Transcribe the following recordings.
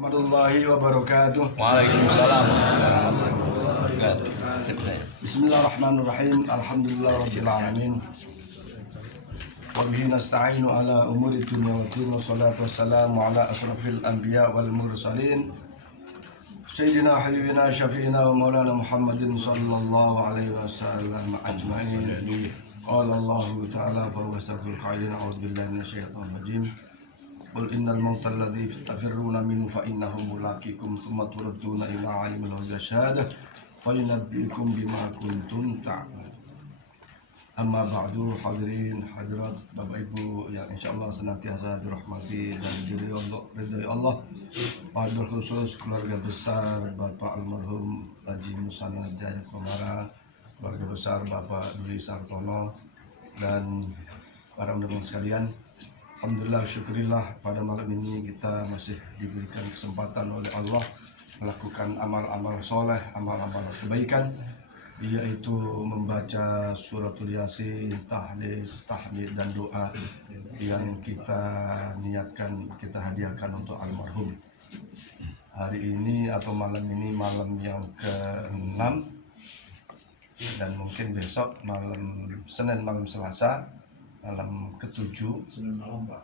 Warahmatullahi wabarakatuh. Waalaikumsalam warahmatullahi wabarakatuh. Bismillahirrahmanirrahim. Alhamdulillahirabbil alamin. Wa bihi nasta'inu ala umuri dunya wa din. Wassalatu wassalamu ala asrafil anbiya wal mursalin. Sayyidina habibina syafi'ina wa maulana Muhammadin sallallahu alaihi wasallam ajma'in. Qala Allah ta'ala fa huwa asraful qailin a'udzu billahi minasyaitonir rajim. Qul innal mautal ladzi tafirruna minhu fa innahu mulaqikum tsumma turadduna ila alimil ghaibi wasyahadah fa yunabbiukum bima kuntum ta'malun. Amma ba'du, hadirin hadirat Bapak Ibu yang insyaallah senantiasa dirahmati dan diridhai Allah. Pada khusus keluarga besar Bapak almarhum Haji Musana Jaya Komara, keluarga besar Bapak Dwi Sartono dan para undangan sekalian. Alhamdulillah, syukurillah pada malam ini kita masih diberikan kesempatan oleh Allah melakukan amal-amal soleh, amal-amal kebaikan, yaitu membaca suratul Yasin, tahlil, tahmid dan doa yang kita niatkan, kita hadiahkan untuk almarhum. Hari ini atau malam ini malam yang ke-6 dan mungkin besok malam Senin, malam Selasa, malam ke-7, Senin malam Pak.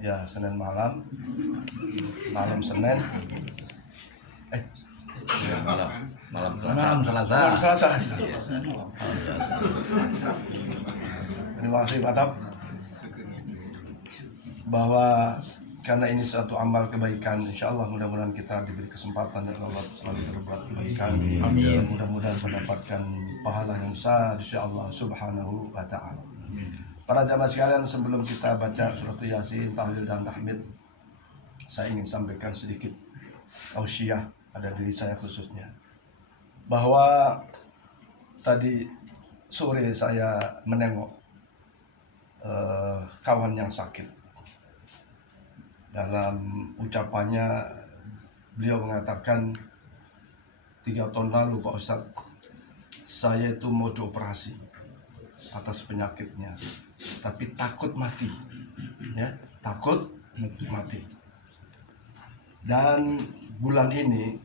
ya Senin malam, malam Senin, Malam Selasa. malam Selasa. Malam Selasa. Terima kasih Pak Tap, bahwa karena ini suatu amal kebaikan, insya Allah mudah-mudahan kita diberi kesempatan dan Allah selalu berbuat kebaikan. Amin. Mudah-mudahan mendapatkan pahala yang besar insya Allah subhanahu wa ta'ala. Para jamaah sekalian, sebelum kita baca surat Yasin, tahlil dan tahmid, saya ingin sampaikan sedikit tausiah pada diri saya khususnya, bahwa tadi sore saya menengok kawan yang sakit. Dalam ucapannya beliau mengatakan, 3 tahun lalu Pak Ustadz, saya itu mau dioperasi atas penyakitnya, tapi takut mati, ya, takut mati. Dan bulan ini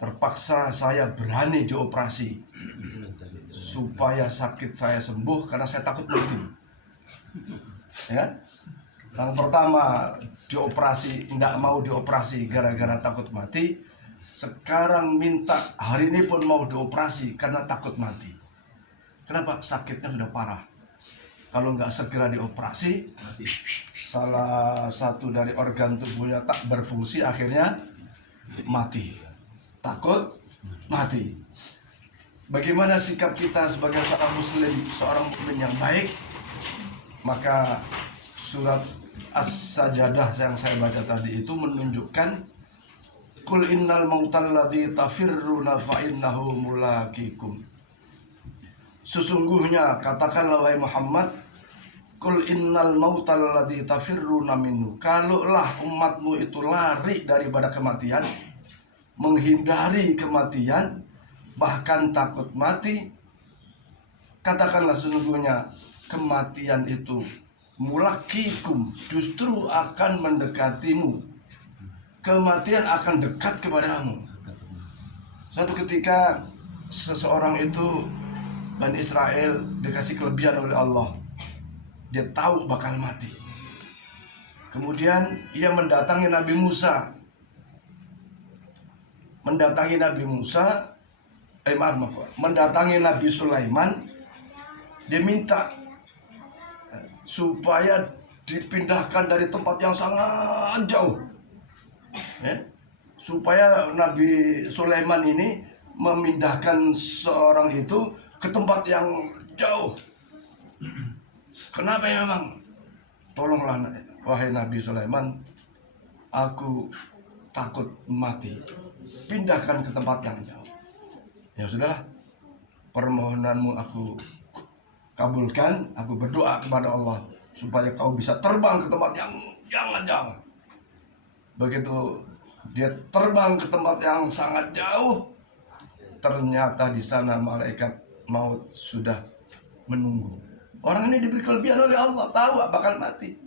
terpaksa saya berani dioperasi supaya sakit saya sembuh karena saya takut mati. Ya, yang pertama dioperasi, tidak mau dioperasi gara-gara takut mati. Sekarang minta hari ini pun mau dioperasi karena takut mati. Kenapa? Sakitnya sudah parah. Kalau nggak segera dioperasi, salah satu dari organ tubuhnya tak berfungsi, akhirnya mati. Takut mati. Bagaimana sikap kita sebagai seorang muslim, seorang mukmin yang baik? Maka surat As-Sajadah yang saya baca tadi itu menunjukkan, Qul innal mautal ladzi tafirruna fa innahu mulaqikum. Sesungguhnya, katakanlah wahai Muhammad, Qul innal mautal ladzi tafirruna minhu. Kalaulah umatmu itu lari daripada kematian, menghindari kematian, bahkan takut mati, katakanlah sesungguhnya kematian itu mulaqikum, justru akan mendekatimu. Kematian akan dekat kepadamu. Suatu ketika seseorang itu, Bani Israel, dikasih kelebihan oleh Allah. Dia tahu bakal mati. Kemudian ia mendatangi Nabi Musa. Mendatangi Nabi Sulaiman. Dia minta supaya dipindahkan dari tempat yang sangat jauh, ya, supaya Nabi Sulaiman ini memindahkan seorang itu ke tempat yang jauh. Kenapa ya Bang? Tolonglah wahai Nabi Sulaiman, aku takut mati, pindahkan ke tempat yang jauh. Ya sudahlah, permohonanmu aku kabulkan. Aku berdoa kepada Allah supaya kau bisa terbang ke tempat yang jangan jauh. Begitu dia terbang ke tempat yang sangat jauh, ternyata di sana malaikat maut sudah menunggu. Orang ini diberi kelebihan oleh Allah, tahu bakal mati.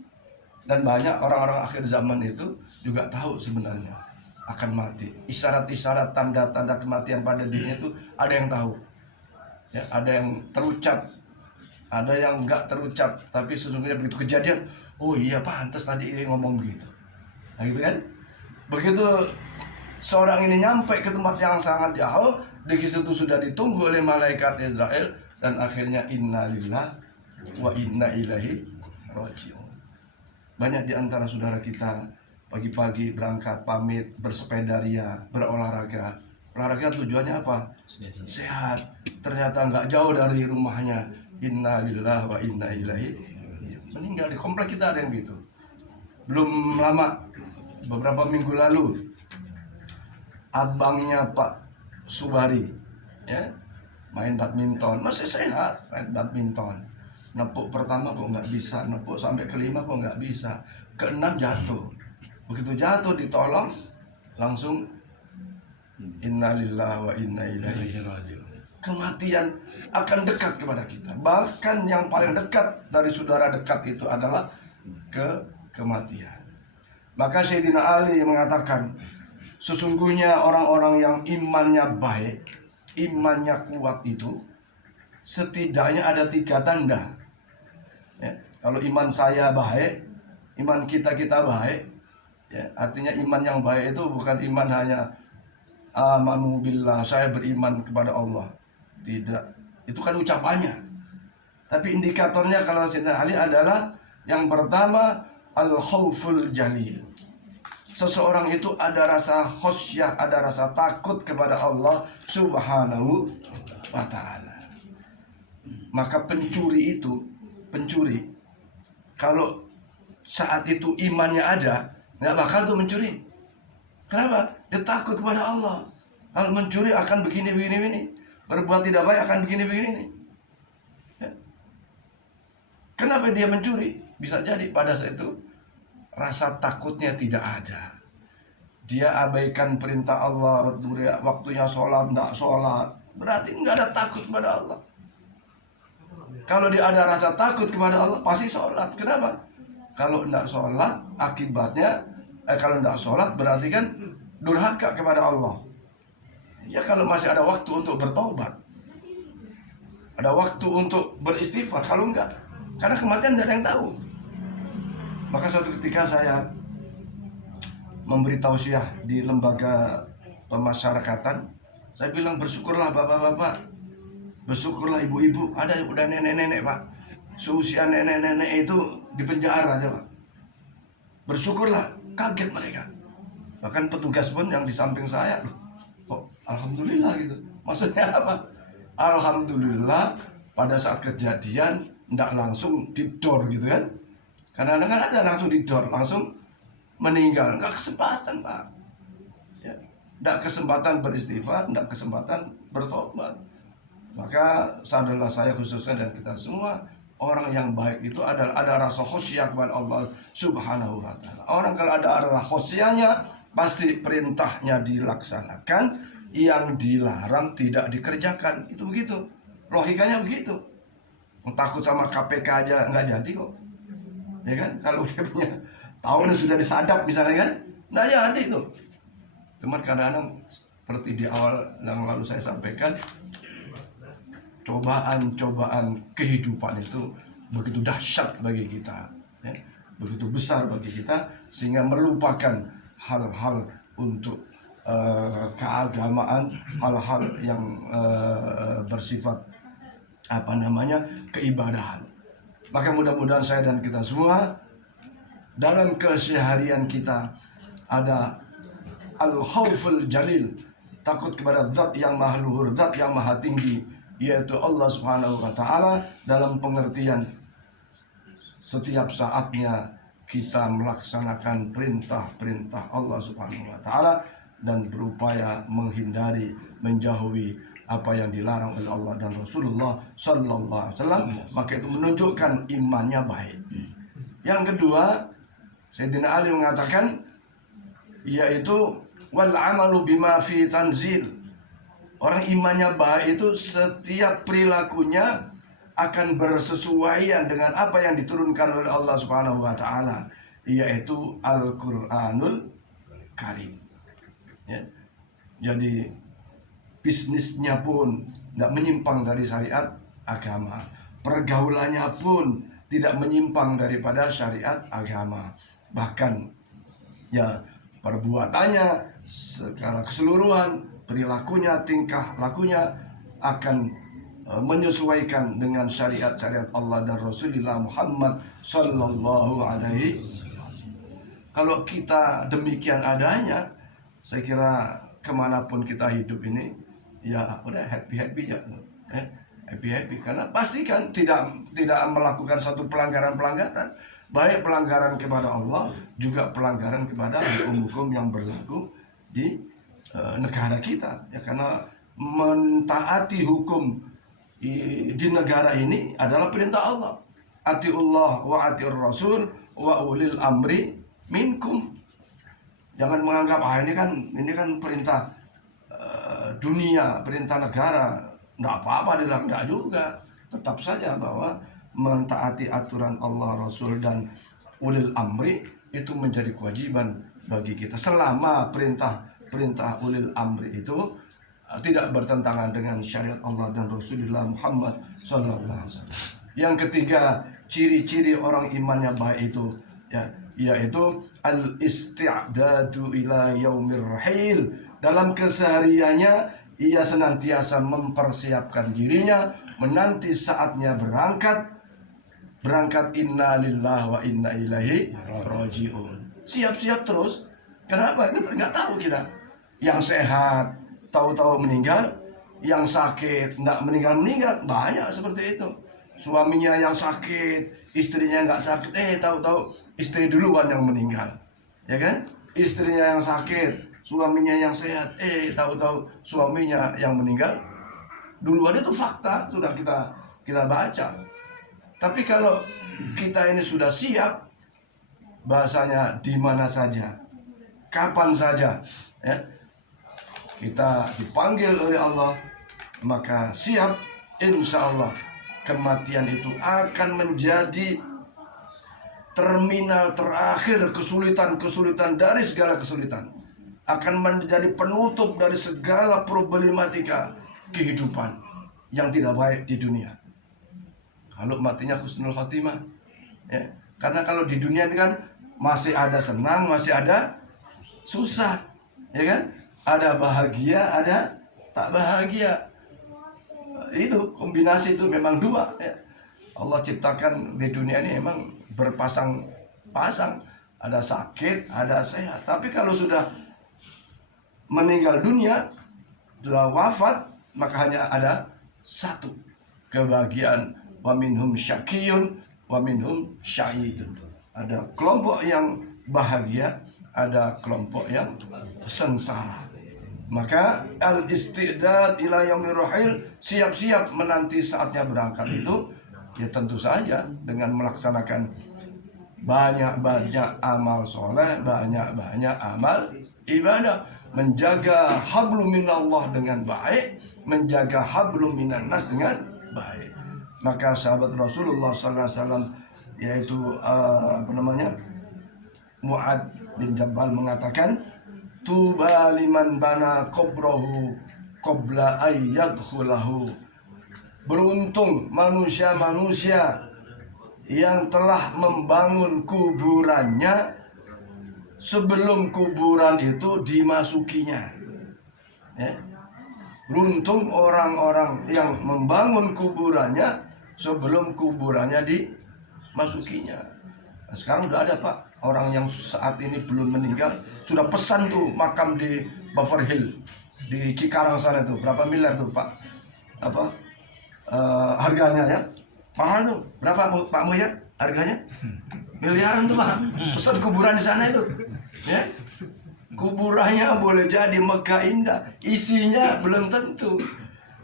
Dan banyak orang-orang akhir zaman itu juga tahu sebenarnya akan mati. Isyarat-isyarat, tanda-tanda kematian pada dirinya itu ada yang tahu. Ya, ada yang terucap, ada yang enggak terucap, tapi sesungguhnya begitu kejadian, oh iya pantas tadi ngomong begitu. Nah gitu kan. Begitu seorang ini nyampe ke tempat yang sangat jauh, di situ sudah ditunggu oleh malaikat Israel, dan akhirnya innalillah wa inna ilaihi raji'un. Banyak di antara saudara kita pagi-pagi berangkat pamit bersepeda ria, berolahraga. Olahraga tujuannya apa? Sehat. Ternyata nggak jauh dari rumahnya. Innalillah wa inna ilaihi meninggal. Di komplek kita ada yang gitu. Belum lama, beberapa minggu lalu, abangnya Pak Subari, ya, main badminton, masih sehat, main badminton. Nepuk pertama kok nggak bisa, nepuk sampai kelima kok nggak bisa, keenam jatuh. Begitu jatuh ditolong, langsung innalillahi wa inna ilaihi raji'un. Kematian akan dekat kepada kita. Bahkan yang paling dekat dari saudara dekat itu adalah kematian. Maka Sayyidina Ali mengatakan, sesungguhnya orang-orang yang imannya baik, imannya kuat itu setidaknya ada 3 tanda. Ya, kalau iman saya baik, iman kita baik, ya, artinya iman yang baik itu bukan iman hanya amanu billah, saya beriman kepada Allah. Tidak, itu kan ucapannya. Tapi indikatornya kalau Sayyidina Ali adalah yang pertama al-khauful jalil. Seseorang itu ada rasa khosyah, ada rasa takut kepada Allah Subhanahu wa ta'ala. Maka pencuri kalau saat itu imannya ada, nggak bakal tuh mencuri. Kenapa? Dia takut kepada Allah. Kalau mencuri akan begini. Berbuat tidak baik akan begini. Ya. Kenapa dia mencuri? Bisa jadi pada saat itu rasa takutnya tidak ada. Dia abaikan perintah Allah, waktunya sholat, tidak sholat. Berarti nggak ada takut kepada Allah. Kalau dia ada rasa takut kepada Allah, pasti sholat. Kenapa? Kalau tidak sholat, akibatnya, kalau tidak sholat berarti kan durhaka kepada Allah. Ya kalau masih ada waktu untuk bertobat, ada waktu untuk beristighfar. Kalau enggak, karena kematian tidak ada yang tahu. Maka suatu ketika saya memberi tausiah di lembaga pemasyarakatan, saya bilang bersyukurlah bapak-bapak, bersyukurlah ibu-ibu, ada yang udah nenek-nenek pak, seusia nenek-nenek itu di penjara aja pak. Bersyukurlah, kaget mereka. Bahkan petugas pun yang di samping saya, kok alhamdulillah gitu. Maksudnya apa? Alhamdulillah pada saat kejadian tidak langsung didor gitu kan. Karena kan ada langsung didor, langsung meninggal. Enggak kesempatan pak. Ya, enggak kesempatan beristighfar, enggak kesempatan bertobat. Maka sadarlah saya khususnya dan kita semua, orang yang baik itu ada rasa khusyuk kepada Allah Subhanahu wa ta'ala. Orang kalau ada rasa khusyuknya, pasti perintahnya dilaksanakan, yang dilarang tidak dikerjakan. Itu begitu. Logikanya begitu. Takut sama KPK aja nggak jadi kok. Ya kan? Kalau dia punya tahun sudah disadap misalnya kan, nggak jadi itu. Cuman kadang-kadang seperti di awal yang lalu saya sampaikan, cobaan-cobaan kehidupan itu begitu dahsyat bagi kita, ya, begitu besar bagi kita, sehingga melupakan hal-hal untuk keagamaan, hal-hal yang bersifat keibadahan. Maka mudah-mudahan saya dan kita semua dalam keseharian kita ada al-khauful jalil, takut kepada zat yang maha luhur, zat yang maha tinggi, yaitu Allah Subhanahu wa ta'ala, dalam pengertian setiap saatnya kita melaksanakan perintah-perintah Allah Subhanahu wa ta'ala dan berupaya menghindari, menjauhi apa yang dilarang oleh Allah dan Rasulullah sallallahu alaihi wasallam. Maka itu menunjukkan imannya baik. Yang kedua, Sayyidina Ali mengatakan, yaitu wal amalu bima fi tanzil. Orang imannya baik itu setiap perilakunya akan bersesuaian dengan apa yang diturunkan oleh Allah Subhanahu wa ta'ala. yaitu Al-Qur'anul Karim. Ya. Jadi bisnisnya pun tidak menyimpang dari syariat agama, pergaulannya pun tidak menyimpang daripada syariat agama. Bahkan ya perbuatannya secara keseluruhan, perilakunya, tingkah lakunya akan menyesuaikan dengan syariat-syariat Allah dan Rasulullah Muhammad Sallallahu Alaihi. Kalau kita demikian adanya, saya kira kemanapun kita hidup ini, ya udah happy ya, happy karena pasti kan tidak melakukan satu pelanggaran, baik pelanggaran kepada Allah juga pelanggaran kepada hukum-hukum yang berlaku di negara kita. Ya, karena mentaati hukum di negara ini adalah perintah Allah. Atiullah wa atiur rasul wa ulil amri minkum. Jangan menganggap ini kan perintah dunia, perintah negara, enggak apa-apa, enggak juga. Tetap saja bahwa mentaati aturan Allah, Rasul dan ulil amri itu menjadi kewajiban bagi kita selama perintah ulil amri itu tidak bertentangan dengan syariat Allah dan Rasulullah Muhammad SAW. Yang ketiga, ciri-ciri orang imannya baik itu yaitu al-isti'dadu ila yaumir rahil. Dalam kesehariannya ia senantiasa mempersiapkan dirinya menanti saatnya berangkat inna lillahi wa inna ilaihi rajiun. Siap-siap terus. Kenapa? Nggak tahu kita. Yang sehat tahu-tahu meninggal, yang sakit nggak meninggal. Banyak seperti itu. Suaminya yang sakit, istrinya nggak sakit, tahu-tahu istri duluan yang meninggal, ya kan? Istrinya yang sakit, suaminya yang sehat, tahu-tahu suaminya yang meninggal duluan. Itu fakta, sudah kita baca. Tapi kalau kita ini sudah siap, bahasanya di mana saja, kapan saja, ya, kita dipanggil oleh Allah, maka siap, insya Allah kematian itu akan menjadi terminal terakhir kesulitan dari segala kesulitan. Akan menjadi penutup dari segala problematika kehidupan yang tidak baik di dunia. Kalau matinya husnul khotimah, ya. Karena kalau di dunia ini kan masih ada senang, masih ada susah, ya kan? Ada bahagia, ada tak bahagia. Itu kombinasi itu memang dua, ya. Allah ciptakan di dunia ini memang berpasang-pasang, ada sakit, ada sehat. Tapi kalau sudah meninggal dunia, sudah wafat, maka hanya ada satu kebahagiaan. Wa minhum syaqiyun wa minhum sya'idun. Ada kelompok yang bahagia, ada kelompok yang sengsara. Maka al-istidad ila yaumir rahil, siap-siap menanti saatnya berangkat itu, ya tentu saja dengan melaksanakan banyak-banyak amal soleh, banyak-banyak amal ibadah, menjaga hablum minallah dengan baik, menjaga hablum minannas dengan baik. Maka sahabat Rasulullah SAW, yaitu Mu'ad bin Jabal mengatakan, tuba liman bana qabrahu qabla ayyadkhulahu. Beruntung manusia-manusia yang telah membangun kuburannya sebelum kuburan itu dimasukinya, ya. Beruntung orang-orang yang membangun kuburannya sebelum kuburannya dimasukinya. Nah, sekarang udah ada, Pak, orang yang saat ini belum meninggal sudah pesan tuh makam di Beverly Hills di Cikarang sana tuh, berapa miliar tuh, Pak? Harganya, ya. Mahal tuh. Berapa Pak Muhyad harganya? Miliaran tuh, Pak. Pesan kuburan di sana itu, ya. Kuburannya boleh jadi megah indah, isinya belum tentu.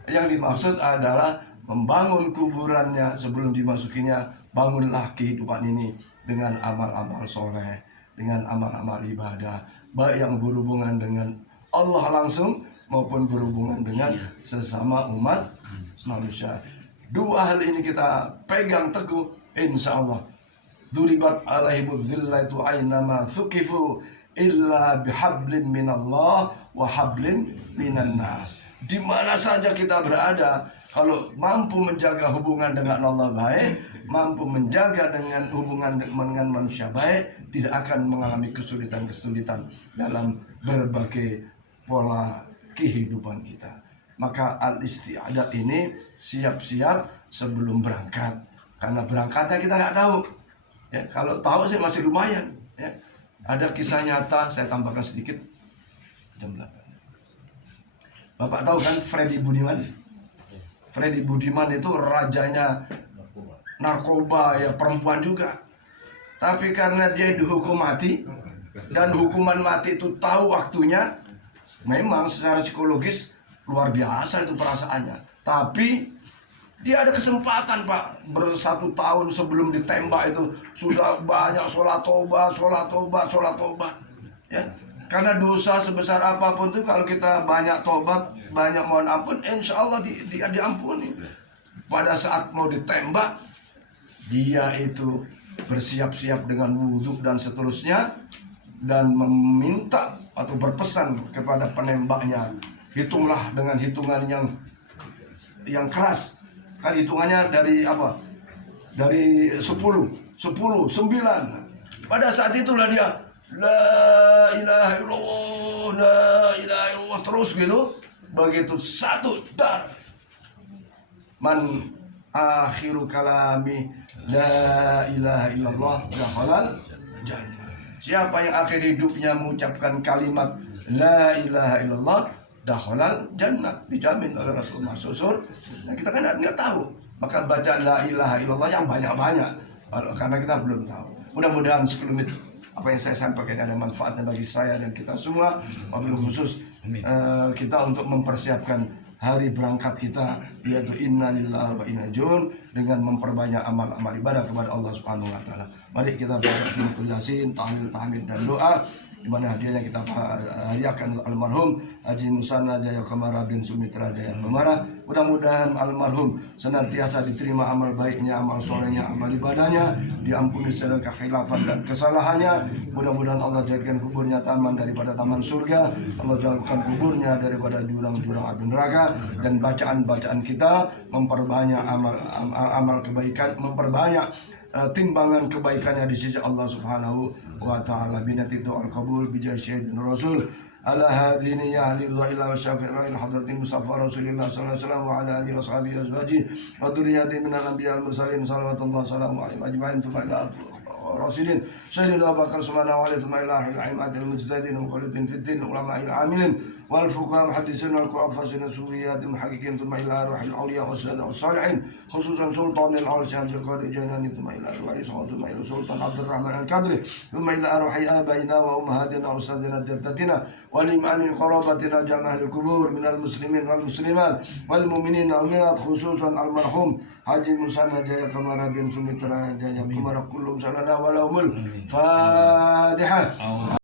Yang dimaksud adalah membangun kuburannya sebelum dimasukinya. Bangunlah kehidupan ini dengan amal-amal soleh, dengan amal-amal ibadah, baik yang berhubungan dengan Allah langsung maupun berhubungan dengan sesama umat manusia. Dua hal ini kita pegang teguh, insya Allah duribat alaihimudz zillatu ainama thuqifu illa bihablin minallah wa hablin minan nas. Di mana saja kita berada, kalau mampu menjaga hubungan dengan Allah baik, mampu menjaga dengan hubungan dengan manusia baik, tidak akan mengalami kesulitan-kesulitan dalam berbagai pola kehidupan kita. Maka al-isti'adat ini siap-siap sebelum berangkat. Karena berangkatnya kita nggak tahu. Ya, kalau tahu sih masih lumayan. Ya. Ada kisah nyata, saya tambahkan sedikit. Jam 8. Bapak tahu kan Freddy Budiman? Freddy Budiman itu rajanya narkoba, ya perempuan juga. Tapi karena dia dihukum mati, dan hukuman mati itu tahu waktunya, memang secara psikologis luar biasa itu perasaannya. Tapi dia ada kesempatan, Pak. 1 tahun sebelum ditembak itu sudah banyak sholat tobat. Ya. Karena dosa sebesar apapun itu kalau kita banyak tobat, banyak mohon ampun, insya Allah dia diampuni. Pada saat mau ditembak, dia itu bersiap-siap dengan wudhu dan seterusnya, dan meminta atau berpesan kepada penembaknya, hitunglah dengan hitungan yang keras. Kan hitungannya dari apa? Dari 10, 9. Pada saat itulah dia la ilaha illallah, la ilaha illallah, terus gitu. Begitu satu dar, man akhiru kalami la ilaha illallah dakhalal jannah. Siapa yang akhir hidupnya mengucapkan kalimat la ilaha illallah dakhalal jannah, dijamin oleh Rasulullah susur. Nah, kita kan nggak tahu, maka baca la ilaha illallah yang banyak-banyak karena kita belum tahu. Mudah-mudahan sekelumit apa yang saya sampaikan ada manfaatnya bagi saya dan kita semua, wabil khusus kita untuk mempersiapkan hari berangkat kita, yaitu innalillahi wa inna ilaihi raji'un, dengan memperbanyak amal-amal ibadah kepada Allah Subhanahu wa taala. Mari kita baca surah Yasin, tahlil, tahmid dan doa, di mana hadiahnya kita hadiahkan almarhum Haji Musanna Jaya Kamara bin Sumitra Jaya Kamara. Mudah-mudahan almarhum senantiasa diterima amal baiknya, amal solehnya, amal ibadahnya, diampuni segala kekhilafan dan kesalahannya. Mudah-mudahan Allah jadikan kuburnya taman daripada taman surga, Allah jauhkan kuburnya daripada jurang-jurang api neraka, dan bacaan-bacaan kita memperbanyak amal kebaikan, memperbanyak timbangan kebaikannya di sisi Allah Subhanahu wa taala. Binati doa kabul bijah syahidin rasul ala hadini ya lillahi wa syafi'il hadratin mustafa rasulillah sallallahu alaihi wasallam wa ala alihi wa sahbihi azwaji wa dzurriyyati minal anbiya wal mursalin sallallahu alaihi ajmain tumaila rasulin sayyidina Abu Bakar subhanahu wa ta'ala al-a'imatil mujtahidin wa khalidin fiddin ulama'il amilin wal fuqaha muhaddisin wal qafasin suwiyatil muhaqqiqin tumaila ruhil awliya wasada salihin khususan sultanil al-syahid al-qadir janani tumaila wali tumaila sultan Abdul Rahman al-Qadri tumaila ruhi abaina wa ummahatina wa ustadina jaddatina wa limanil qarabatina jama'il kubur minal muslimin wal muslimat wal mu'minin wal mu'minat khususan almarhum Haji Musanna Jaya Kamara bin Sumitra Jaya Kamara kullum salana walahumul Fatihah.